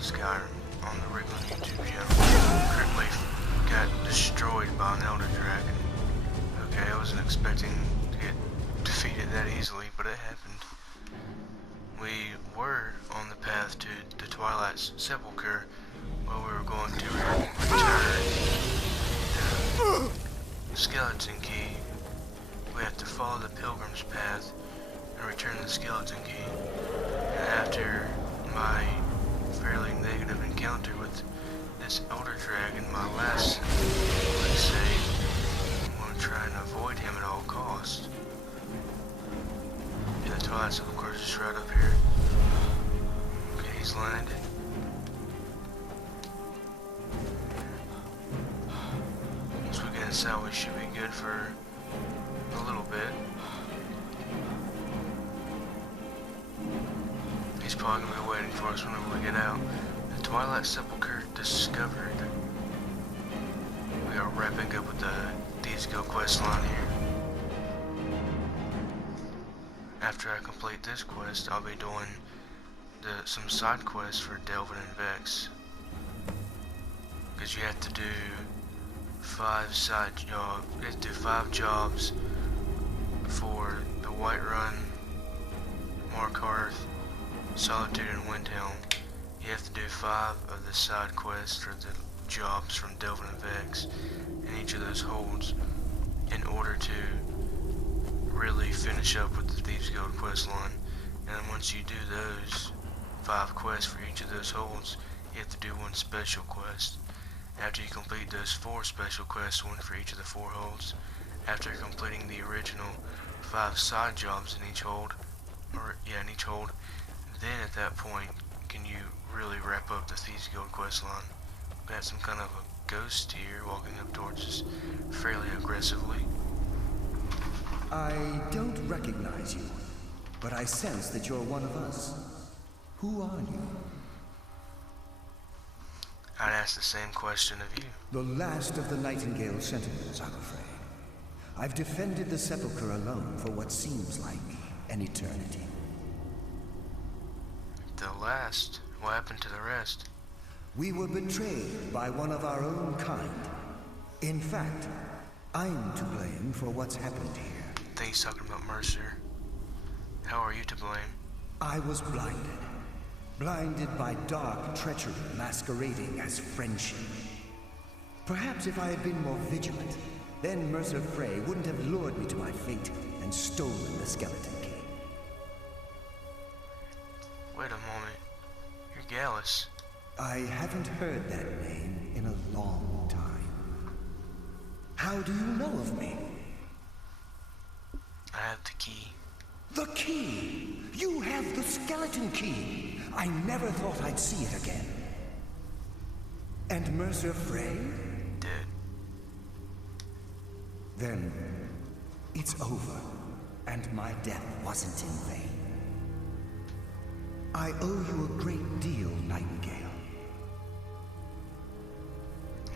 Skyrim on the Righlon YouTube channel. Currently got destroyed by an Elder Dragon. Okay, I wasn't expecting to get defeated that easily, but it happened. We were on the path to the Twilight's Sepulchre, where we were going to return the skeleton key. We have to follow the Pilgrim's path and return the skeleton key. And after my fairly negative encounter with this Elder Dragon, my last save, I'm going to try and avoid him at all costs. Yeah, the Twilight Sepulchre is just right up here. Okay, he's landed. Once we get inside, we should be good for a little bit. He's probably going to be waiting for us whenever we get out. The Twilight Sepulchre discovered. We are wrapping up with the Thieves quest line here. After I complete this quest, I'll be doing some side quests for Delvin and Vex. Because you have to do 5 side jobs. You have to do 5 jobs for the Whiterun, Markarth, Solitude, and Windhelm. You have to do 5 of the side quests or the jobs from Delvin and Vex in each of those holds in order to really finish up with the Thieves Guild quest line. And then once you do those 5 quests for each of those holds, you have to do 1 special quest. After you complete those 4 special quests, 1 for each of the 4 holds, after completing the original 5 side jobs in each hold, then at that point can you really wrap up the Thieves Guild quest line. We got some kind of a ghost here walking up towards us fairly aggressively. I don't recognize you, but I sense that you're one of us. Who are you? I'd ask the same question of you. The last of the Nightingale Sentinels, I'm afraid. I've defended the Sepulchre alone for what seems like an eternity. The last? What happened to the rest? We were betrayed by one of our own kind. In fact, I'm to blame for what's happened here. I think he's talking about Mercer. How are you to blame? I was blinded. Blinded by dark treachery masquerading as friendship. Perhaps if I had been more vigilant, then Mercer Frey wouldn't have lured me to my fate and stolen the skeleton key. Wait a moment. You're Gallus. I haven't heard that name in a long time. How do you know of me? I have the key. The key! You have the skeleton key! I never thought I'd see it again. And Mercer Frey? Dead. Then, it's over, and my death wasn't in vain. I owe you a great deal, Nightingale.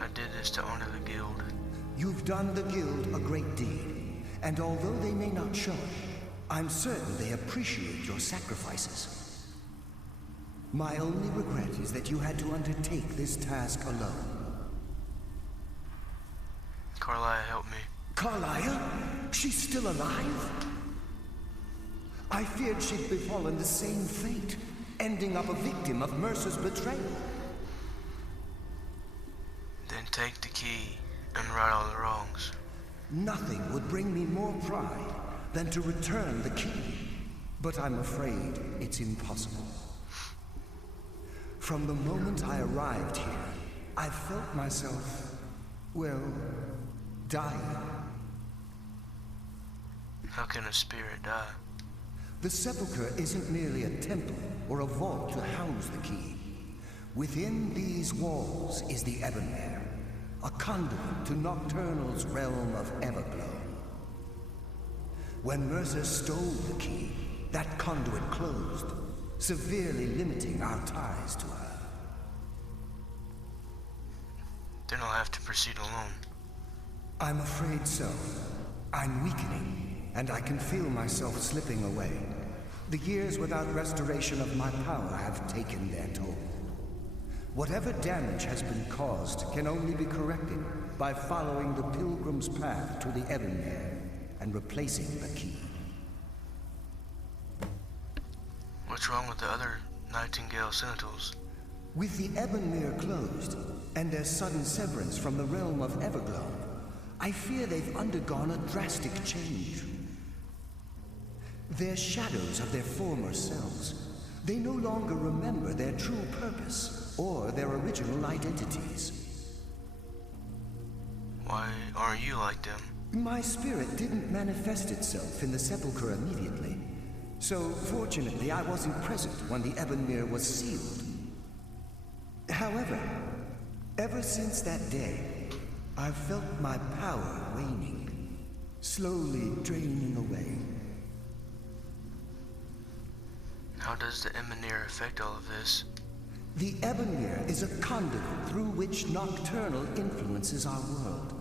I did this to honor the guild. You've done the guild a great deed, and although they may not show it, I'm certain they appreciate your sacrifices. My only regret is that you had to undertake this task alone. Carlia helped me. Carlia? She's still alive? I feared she'd befallen the same fate, ending up a victim of Mercer's betrayal. Then take the key and right all the wrongs. Nothing would bring me more pride than to return the key, but I'm afraid it's impossible. From the moment I arrived here, I felt myself, well, dying. How can a spirit die? The Sepulchre isn't merely a temple or a vault to house the key. Within these walls is the Ebonmere, a conduit to Nocturnals' realm of Everglow. When Mercer stole the key, that conduit closed, severely limiting our ties to her. Then I'll have to proceed alone. I'm afraid so. I'm weakening, and I can feel myself slipping away. The years without restoration of my power have taken their toll. Whatever damage has been caused can only be corrected by following the Pilgrim's path to the Ebonmere and replacing the key. What's wrong with the other Nightingale Sentinels? With the Ebonmere closed, and their sudden severance from the realm of Righlon, I fear they've undergone a drastic change. They're shadows of their former selves. They no longer remember their true purpose or their original identities. Why aren't you like them? My spirit didn't manifest itself in the sepulchre immediately, so fortunately I wasn't present when the Ebonmere was sealed. However, ever since that day, I've felt my power waning, slowly draining away. How does the Ebonmere affect all of this? The Ebonmere is a conduit through which Nocturnal influences our world.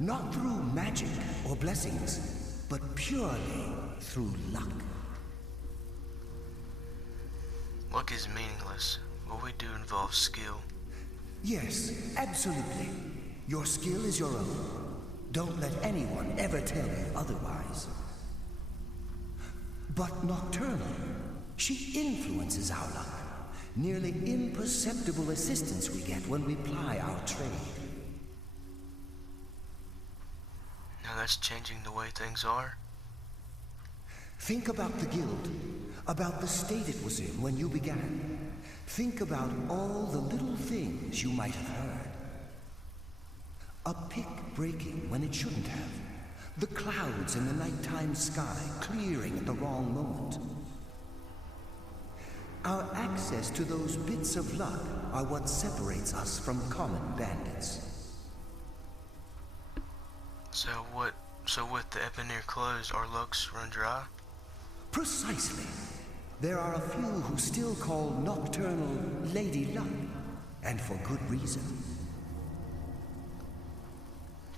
Not through magic or blessings, but purely through luck. Luck is meaningless. What we do involves skill. Yes, absolutely. Your skill is your own. Don't let anyone ever tell you otherwise. But Nocturnal, she influences our luck. Nearly imperceptible assistance we get when we ply our trade. Now that's changing the way things are. Think about the guild, about the state it was in when you began. Think about all the little things you might have heard. A pick breaking when it shouldn't have. The clouds in the nighttime sky clearing at the wrong moment. Our access to those bits of luck are what separates us from common bandits. So with the Ebonmere closed, our lucks run dry? Precisely. There are a few who still call Nocturnal Lady Luck, and for good reason.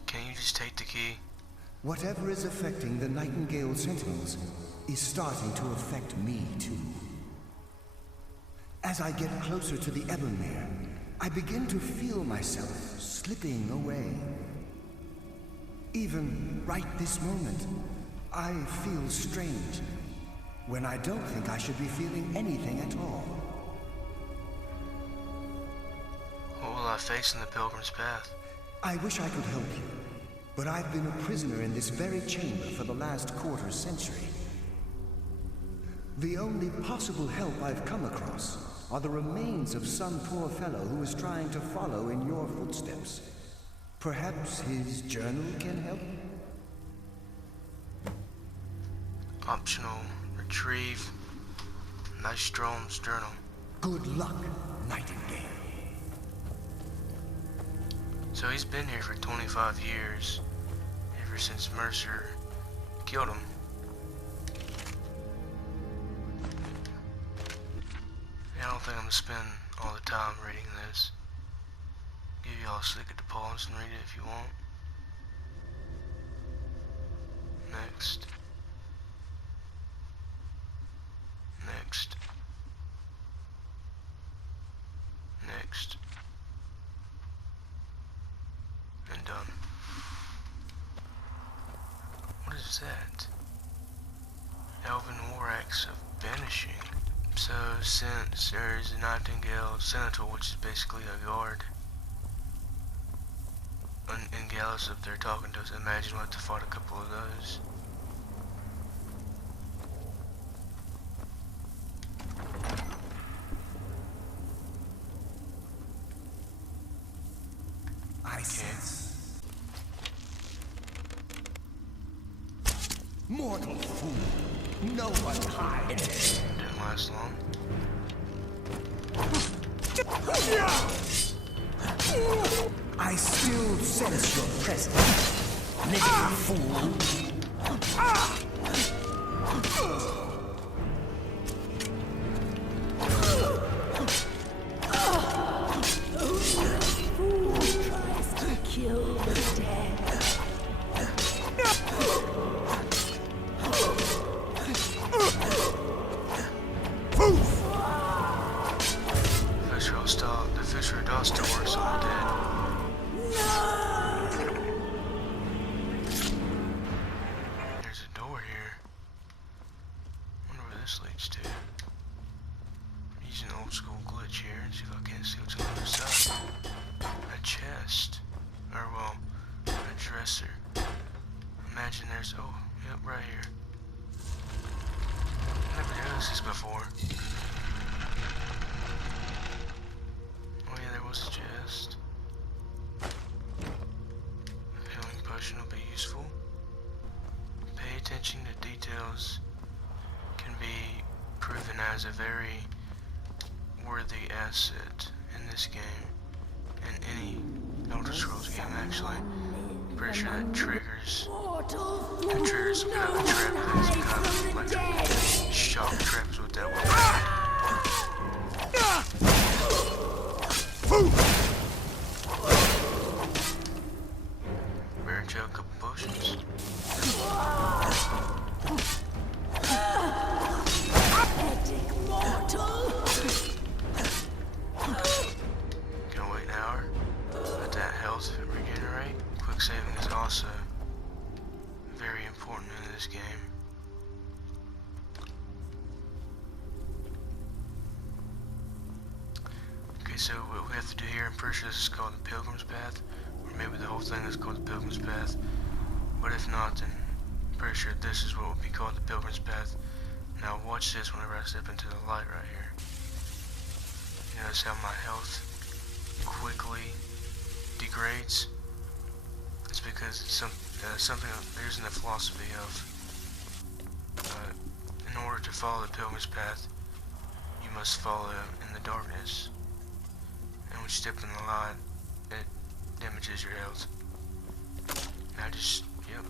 Can you just take the key? Whatever is affecting the Nightingale Sentinels is starting to affect me too. As I get closer to the Ebonmere, I begin to feel myself slipping away. Even right this moment, I feel strange, when I don't think I should be feeling anything at all. What will I face in the Pilgrim's path? I wish I could help you, but I've been a prisoner in this very chamber for the last quarter century. The only possible help I've come across are the remains of some poor fellow who is trying to follow in your footsteps. Perhaps his journal can help? Optional. Retrieve Nystrom's journal. Good luck, Nightingale. So he's been here for 25 years, ever since Mercer killed him. Yeah, I don't think I'm gonna spend all the time reading this. Give y'all a second to pause and read it if you want. Next. Next. Next. And done. What is that? Elven War Axe of Banishing. So, since there is a Nightingale Sentinel, which is basically a guard, in Gallus, if they're talking to us, imagine we'll have to fight a couple of those. I sense. Mortal fool, no one hides. Didn't last long. I still sense your presence, little fool. Kill the dead. Fish roll stop. The fish this leads to. Use an old school glitch here and see if I can't see what's on the other side. A chest. Or, well, a dresser. Imagine there's, oh, yep, right here. Never noticed this before. Oh yeah, there was a chest. A healing potion will be useful. Pay attention to details. Can be proven as a very worthy asset in this game. In any Elder Scrolls game, actually. Pretty sure that triggers some kind of a trap thing, some kind of like a shock traps with that weapon. Bear chug a couple potions. Gonna wait an hour. Let that health regenerate. Quick saving is also very important in this game. Okay, so what we have to do here, I'm pretty sure this is called the Pilgrim's Path, or maybe the whole thing is called the Pilgrim's Path, but if not, then I'm pretty sure this is what would be called the Pilgrim's Path. Now watch this whenever I step into the light right here. You notice how my health quickly degrades? It's because it's something they're using the philosophy of in order to follow the Pilgrim's Path, you must follow in the darkness. And when you step in the light, it damages your health. Now just, yep.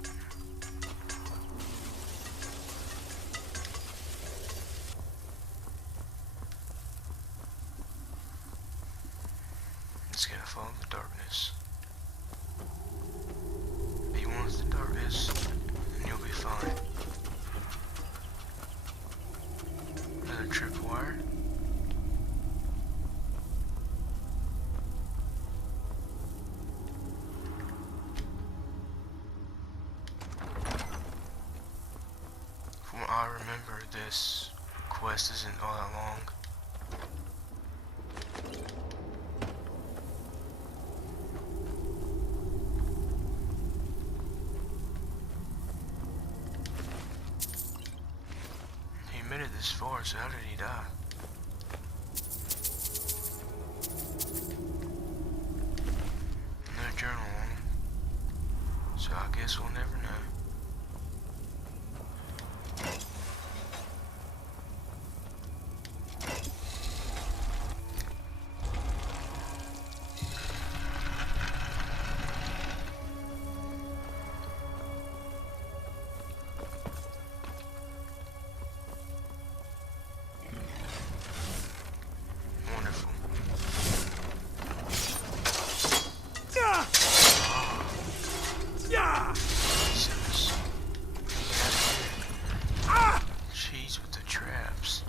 It's gonna follow the darkness. Be one with the darkness, and you'll be fine. Another tripwire. From what I remember, this quest isn't all that long. He made it this far, so how did he die? No journal on him, so I guess we'll never know. Wonderful. Jesus. Jeez with the traps.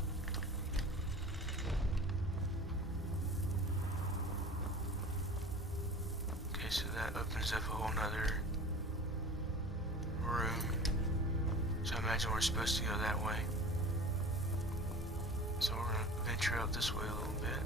Okay, so that opens up a whole nother room. So I imagine we're supposed to go that way. So we're gonna venture out this way a little bit.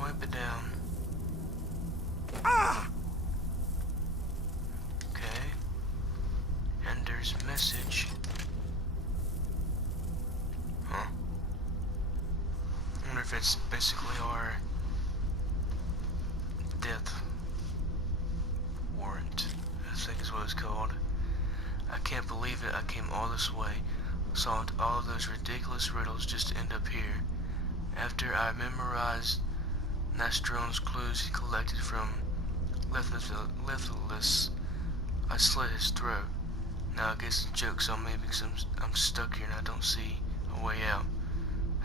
Wipe it down. Okay. And there's a message. Huh. I wonder if it's basically our death warrant, I think is what it's called. I can't believe it. I came all this way solved all of those ridiculous riddles just to end up here. After I memorized Nocturnals clues he collected from Lithless, I slit his throat. Now I guess the joke's on me because I'm stuck here and I don't see a way out.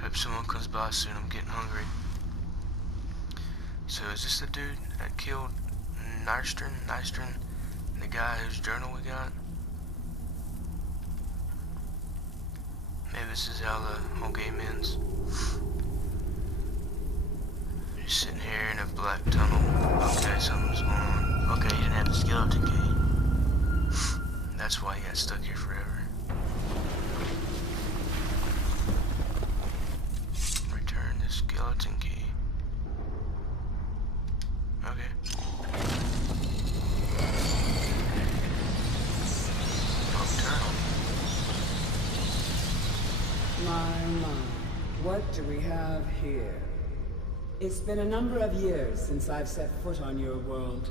Hope someone comes by soon, I'm getting hungry. So is this the dude that killed Nystron, and the guy whose journal we got? Maybe this is how the whole game ends. Just sitting here in a black tunnel. Okay, something's going on. Okay, he didn't have the skeleton key. That's why he got stuck here forever. Return the skeleton key. Okay. Nocturnal. My, what do we have here? It's been a number of years since I've set foot on your world.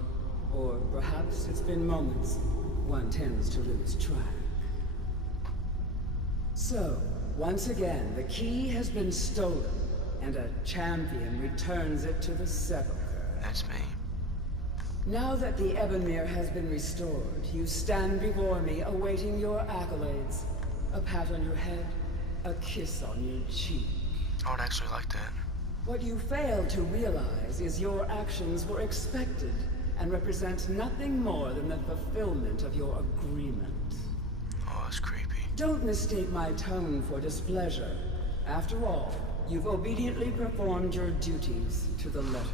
Or perhaps it's been moments. One tends to lose track. So, once again, the key has been stolen, and a champion returns it to the sepulchre. That's me. Now that the Ebonmere has been restored, you stand before me awaiting your accolades. A pat on your head, a kiss on your cheek. I would actually like that. What you fail to realize is your actions were expected and represent nothing more than the fulfillment of your agreement. Oh, that's creepy. Don't mistake my tone for displeasure. After all, you've obediently performed your duties to the letter.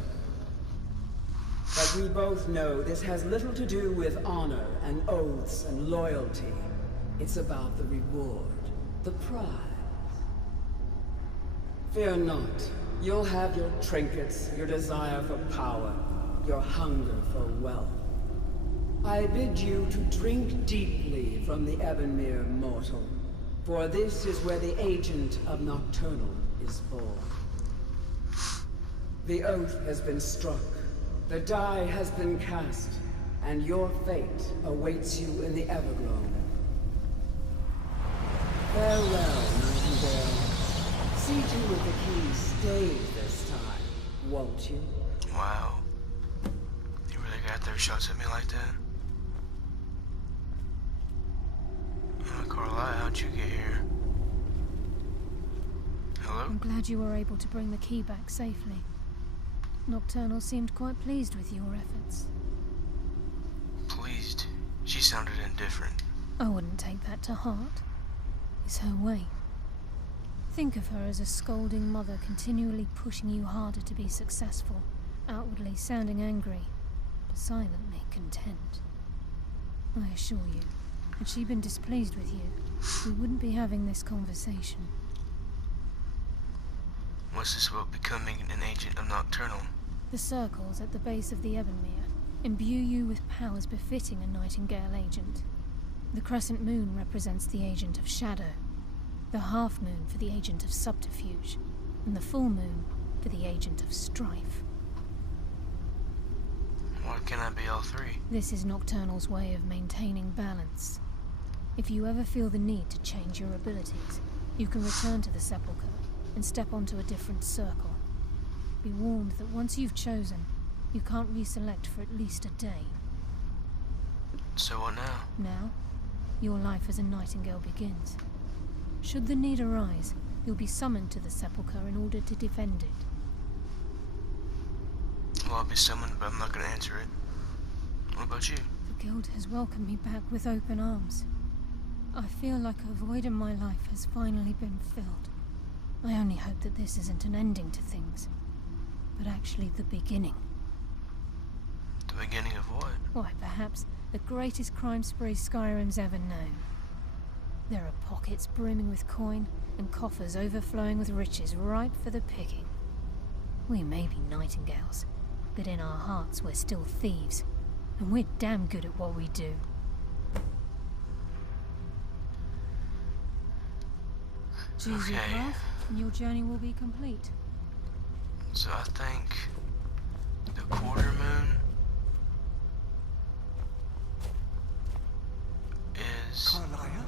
But we both know this has little to do with honor and oaths and loyalty. It's about the reward, the prize. Fear not. You'll have your trinkets, your desire for power, your hunger for wealth. I bid you to drink deeply from the Ebonmere mortal, for this is where the agent of Nocturnal is born. The oath has been struck, the die has been cast, and your fate awaits you in the Everglow. Farewell, Nightingale. See to it the key stays this time, won't you? Wow. You really got those shots at me like that? Carlisle, how'd you get here? Hello? I'm glad you were able to bring the key back safely. Nocturnal seemed quite pleased with your efforts. Pleased? She sounded indifferent. I wouldn't take that to heart. It's her way. Think of her as a scolding mother continually pushing you harder to be successful, outwardly sounding angry, but silently content. I assure you, had she been displeased with you, we wouldn't be having this conversation. What's this about becoming an agent of Nocturnal? The circles at the base of the Ebonmere imbue you with powers befitting a Nightingale agent. The crescent moon represents the agent of shadow, the half moon for the agent of subterfuge, and the full moon for the agent of strife. Why can't I be all three? This is Nocturnal's way of maintaining balance. If you ever feel the need to change your abilities, you can return to the sepulchre and step onto a different circle. Be warned that once you've chosen, you can't reselect for at least a day. So what now? Now, your life as a Nightingale begins. Should the need arise, you'll be summoned to the sepulchre in order to defend it. Well, I'll be summoned, but I'm not going to answer it. What about you? The guild has welcomed me back with open arms. I feel like a void in my life has finally been filled. I only hope that this isn't an ending to things, but actually the beginning. The beginning of what? Why, perhaps the greatest crime spree Skyrim's ever known. There are pockets brimming with coin, and coffers overflowing with riches ripe for the picking. We may be Nightingales, but in our hearts we're still thieves, and we're damn good at what we do. Choose your path, and your journey will be complete. So I think the quarter moon is... Carlisle?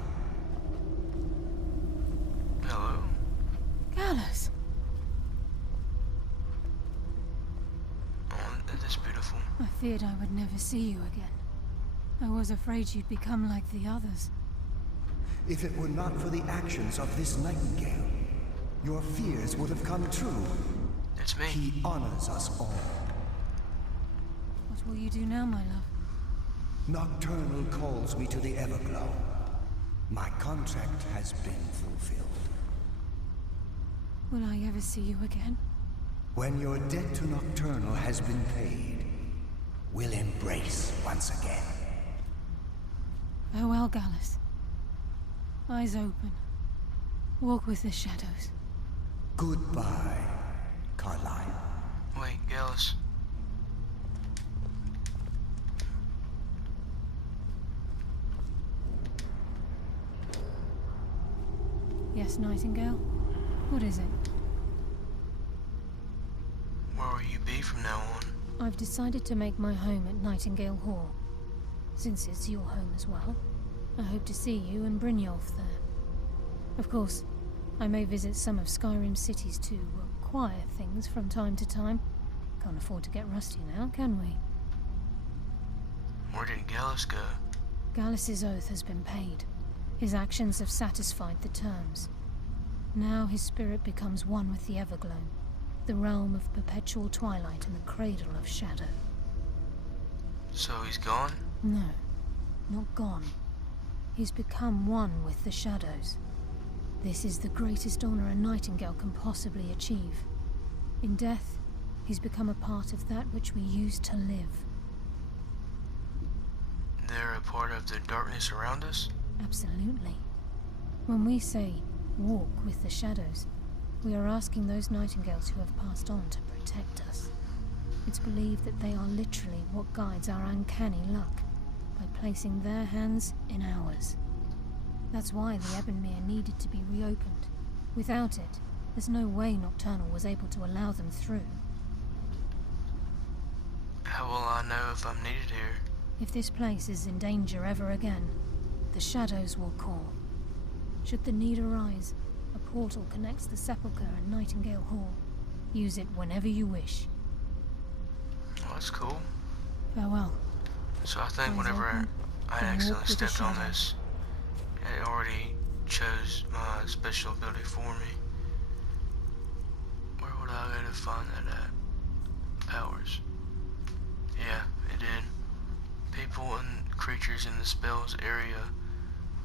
I feared I would never see you again. I was afraid you'd become like the others. If it were not for the actions of this nightingale, your fears would have come true. It's me. He honors us all. What will you do now, my love? Nocturnal calls me to the Everglow. My contract has been fulfilled. Will I ever see you again? When your debt to Nocturnal has been paid, we'll embrace once again. Farewell, Gallus. Eyes open. Walk with the shadows. Goodbye, Carlyle. Wait, Gallus. Yes, Nightingale? What is it? Where will you be from now on? I've decided to make my home at Nightingale Hall. Since it's your home as well, I hope to see you and Brynjolf there. Of course, I may visit some of Skyrim's cities to acquire things from time to time. Can't afford to get rusty now, can we? Where did Gallus go? Gallus's oath has been paid. His actions have satisfied the terms. Now his spirit becomes one with the Everglow, the realm of perpetual twilight and the cradle of shadow. So he's gone? No, not gone. He's become one with the shadows. This is the greatest honor a Nightingale can possibly achieve. In death, he's become a part of that which we used to live. They're a part of the darkness around us? Absolutely. When we say, walk with the shadows, we are asking those Nightingales who have passed on to protect us. It's believed that they are literally what guides our uncanny luck, by placing their hands in ours. That's why the Ebonmere needed to be reopened. Without it, there's no way Nocturnal was able to allow them through. How will I know if I'm needed here? If this place is in danger ever again, the shadows will call. Should the need arise, a portal connects the Sepulchre and Nightingale Hall. Use it whenever you wish. Well, that's cool. Farewell. So I think Eyes whenever open, I then walk accidentally with the stepped on shadows. this, it already chose my special ability for me. Where would I go to find that at? Powers. Yeah, it did. People and creatures in the spell's area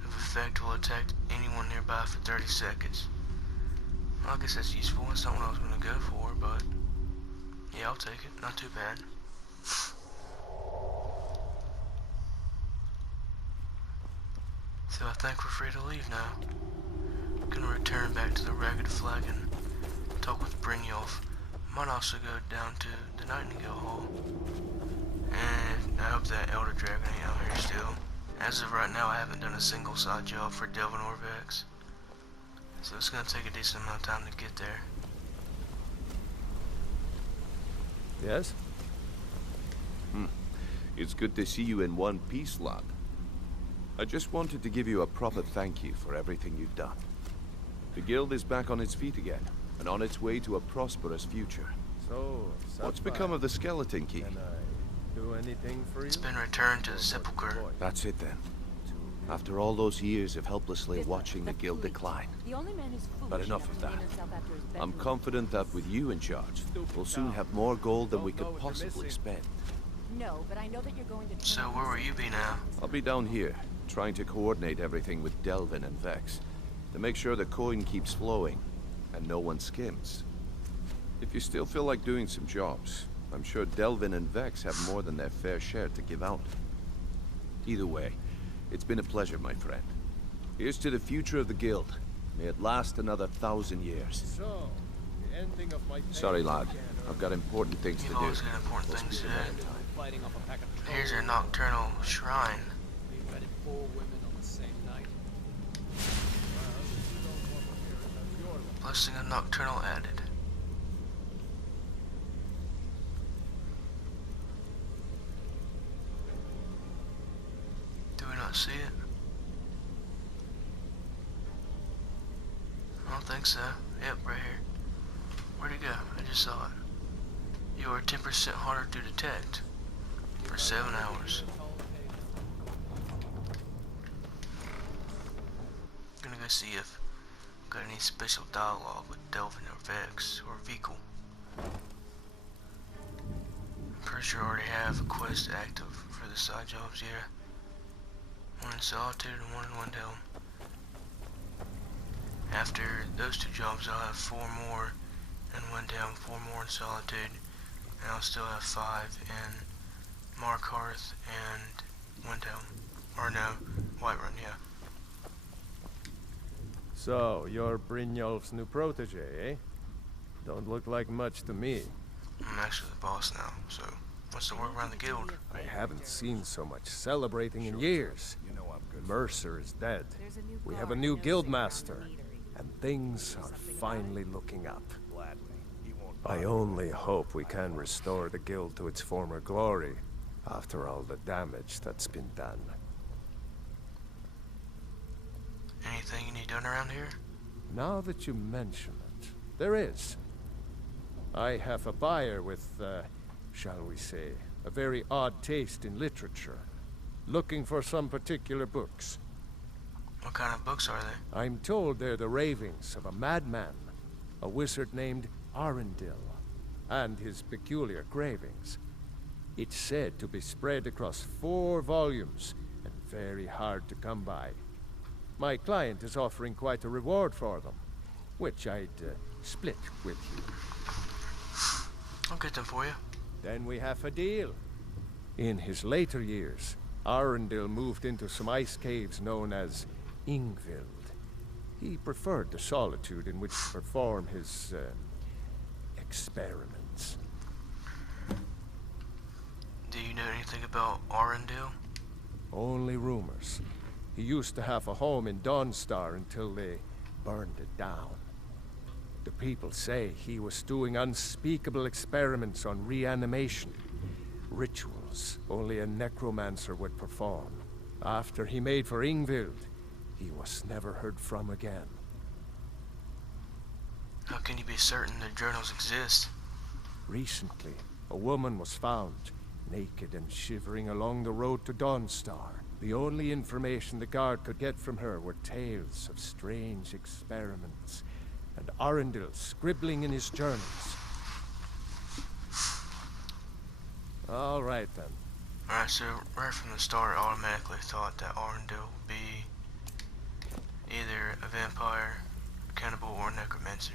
of effect will attack anyone nearby for 30 seconds. Well, I guess that's useful. That's not what I was going to go for, but yeah, I'll take it. Not too bad. So I think we're free to leave now. I'm gonna return back to the Ragged Flagon, talk with Brynjolf. Might also go down to the Nightingale Hall. And I hope that Elder Dragon ain't out here still. As of right now, I haven't done a single side job for Delvin or Vex. So it's gonna take a decent amount of time to get there. Yes? It's good to see you in one piece, lad. I just wanted to give you a proper thank you for everything you've done. The guild is back on its feet again, and on its way to a prosperous future. So, What's become of the skeleton key? Can I do anything for you? It's been returned to the Sepulchre. That's it then. After all those years of helplessly watching the guild decline. But enough of that. I'm confident that with you in charge, we'll soon have more gold than we could possibly spend. No, but I know that you're going to. So where will you be now? I'll be down here, trying to coordinate everything with Delvin and Vex, to make sure the coin keeps flowing, and no one skims. If you still feel like doing some jobs, I'm sure Delvin and Vex have more than their fair share to give out. Either way, it's been a pleasure, my friend. Here's to the future of the guild. May it last another 1,000 years. So, the ending of my Sorry, lad. I've got important things to You've do. always got important things to do. fighting off a pack of Here's your Nocturnal Shrine. We wedded 4 women on the same night. Blessing of Nocturnal added. Do we not see it? I don't think so. Yep, right here. Where'd it go? I just saw it. You are 10% harder to detect. for 7 hours. Gonna go see if got any special dialogue with Delvin or Vex or Vehicle. Pretty sure I already have a quest active for the side jobs, yeah. One in Solitude and one in Windhelm. After those 2 jobs, I'll have 4 more in Windhelm, 4 more in Solitude, and I'll still have 5 in Markarth and Windhelm. Or no, Whiterun, yeah. So, you're Brynjolf's new protege, eh? Don't look like much to me. I'm actually the boss now, so what's the word around the guild? I haven't seen so much celebrating in years. Mercer is dead. We have a new guild master, and things are finally looking up. I only hope we can restore the guild to its former glory after all the damage that's been done. Anything you need done around here? Now that you mention it, there is. I have a buyer with, shall we say, a very odd taste in literature, looking for some particular books. What kind of books are they? I'm told they're the ravings of a madman, a wizard named Arundel, and his peculiar cravings. It's said to be spread across 4 volumes and very hard to come by. My client is offering quite a reward for them, which I'd split with you. I'll get them for you. Then we have a deal. In his later years, Arundel moved into some ice caves known as Ingvild. He preferred the solitude in which to perform his experiments. Do you know anything about Arundel? Only rumors. He used to have a home in Dawnstar until they burned it down. The people say he was doing unspeakable experiments on reanimation. Rituals only a necromancer would perform. After he made for Ingvild, he was never heard from again. How can you be certain the journals exist? Recently, a woman was found, naked and shivering along the road to Dawnstar. The only information the guard could get from her were tales of strange experiments, and Arundel scribbling in his journals. All right, then. Alright, so right from the start, I automatically thought that Arundel would be either a vampire, cannibal, or necromancer.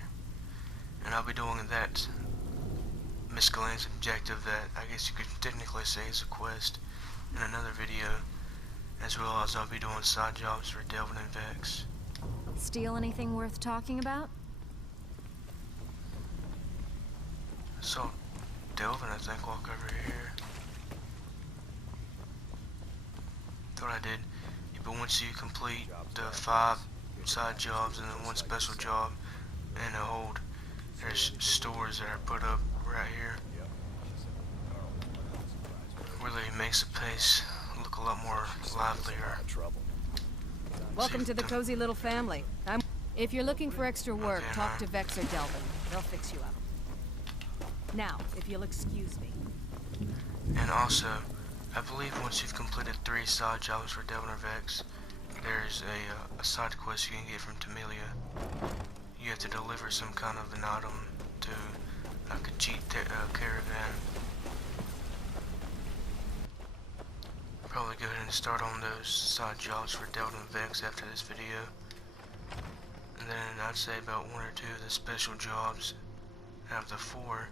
And I'll be doing that miscellaneous objective that I guess you could technically say is a quest in another video, as well as I'll be doing side jobs for Delvin and Vex. Steal anything worth talking about? So, Delvin, I think, walk over here. Thought I did. Yeah, but once you complete the 5 side jobs and then 1 special job and a hold, there's stores that are put up right here. Really makes the place look a lot more livelier. Welcome to the cozy little family. If you're looking for extra work, Okay, talk ma'am. to Vex or Delvin. They'll fix you up. Now, if you'll excuse me. And also, I believe once you've completed 3 side jobs for Delvin or Vex, there's a side quest you can get from Tamelia. You have to deliver some kind of an item to like a cheap caravan. Probably go ahead and start on those side jobs for Delvin and Vex after this video. And then I'd say about 1 or 2 of the special jobs out of the 4,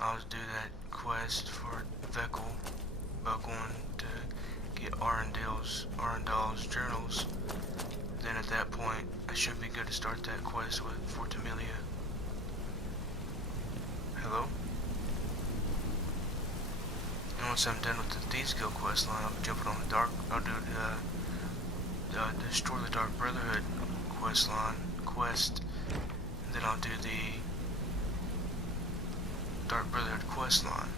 I'll do that quest for Vekel about going to get Arundel's journals. Then at that point, I should be good to start that quest for Tamelia. Hello? And once I'm done with the Thieves Guild quest line, I'll be jumping on I'll do the Destroy the Dark Brotherhood quest, and then I'll do the Dark Brotherhood quest line.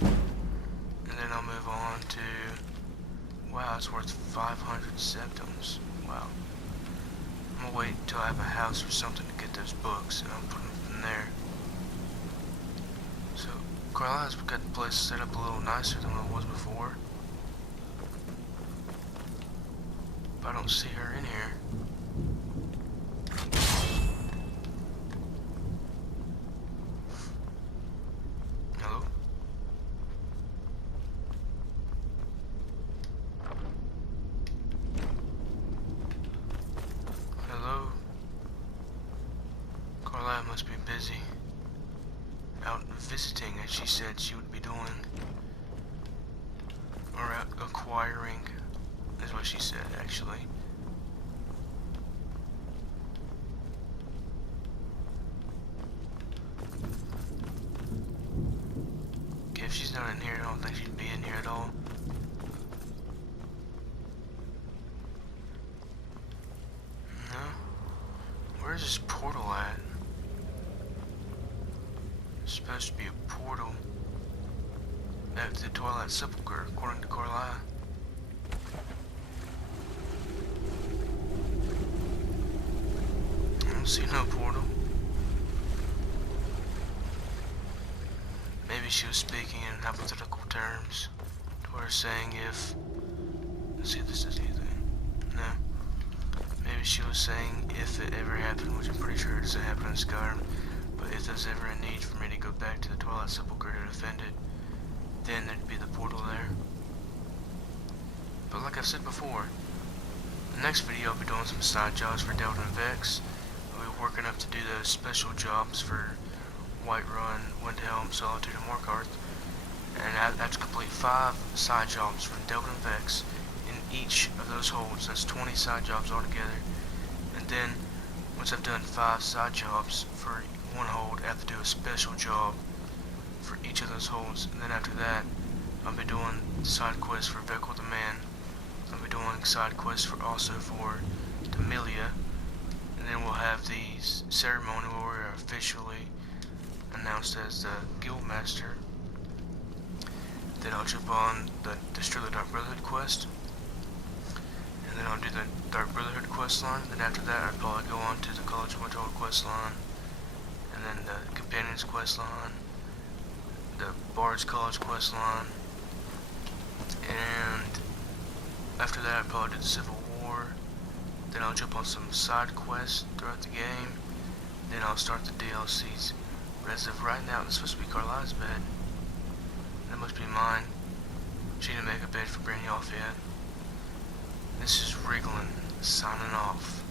And then I'll move on to, wow, it's worth 500 septums. Wow. I'm gonna wait until I have a house or something to get those books, and I'll put them in there. So, Carlisle's got the place set up a little nicer than what it was before. But I don't see her in here. Hello? Hello? Carlisle must be busy. Out visiting, as she said she would be doing. Or out acquiring, is what she said, actually. Okay, if she's not in here, I don't think she'd be in here at all. No? Where's this portal at? It's supposed to be a portal back to the Twilight Sepulchre, according to Carlisle. I don't see no portal. Maybe she was speaking in hypothetical terms, to where saying if... Let's see if this does anything. No. Maybe she was saying if it ever happened, which I'm pretty sure it doesn't happen in Skyrim, but if there's ever a need for me to go back to the Twilight Sepulchre to defend it, then there'd be the portal there. But like I've said before, the next video I'll be doing some side jobs for Delta and Vex. I'll be working up to do those special jobs for Whiterun, Windhelm, Solitude, and Morkarth. And I have to complete 5 side jobs for Delta and Vex in each of those holds. That's 20 side jobs altogether. And then, once I've done 5 side jobs for one hold, I have to do a special job for each of those holds. And then after that, I'll be doing side quests for Vekel the Man. I'll be doing side quests also for Demilia. And then we'll have the ceremony where we're officially announced as the Guild Master. Then I'll jump on the Destroy the Dark Brotherhood quest. And then I'll do the Dark Brotherhood quest line. Then after that, I'll probably go on to the College of Winterhold quest line. And then the Companions quest line. The Bard's College quest line. And after that, I'll probably do the Civil War. Then I'll jump on some side quests throughout the game. Then I'll start the DLCs. But as of right now, it's supposed to be Carlisle's bed. That must be mine. She didn't make a bed for Brynjolf yet. This is Righlon, signing off.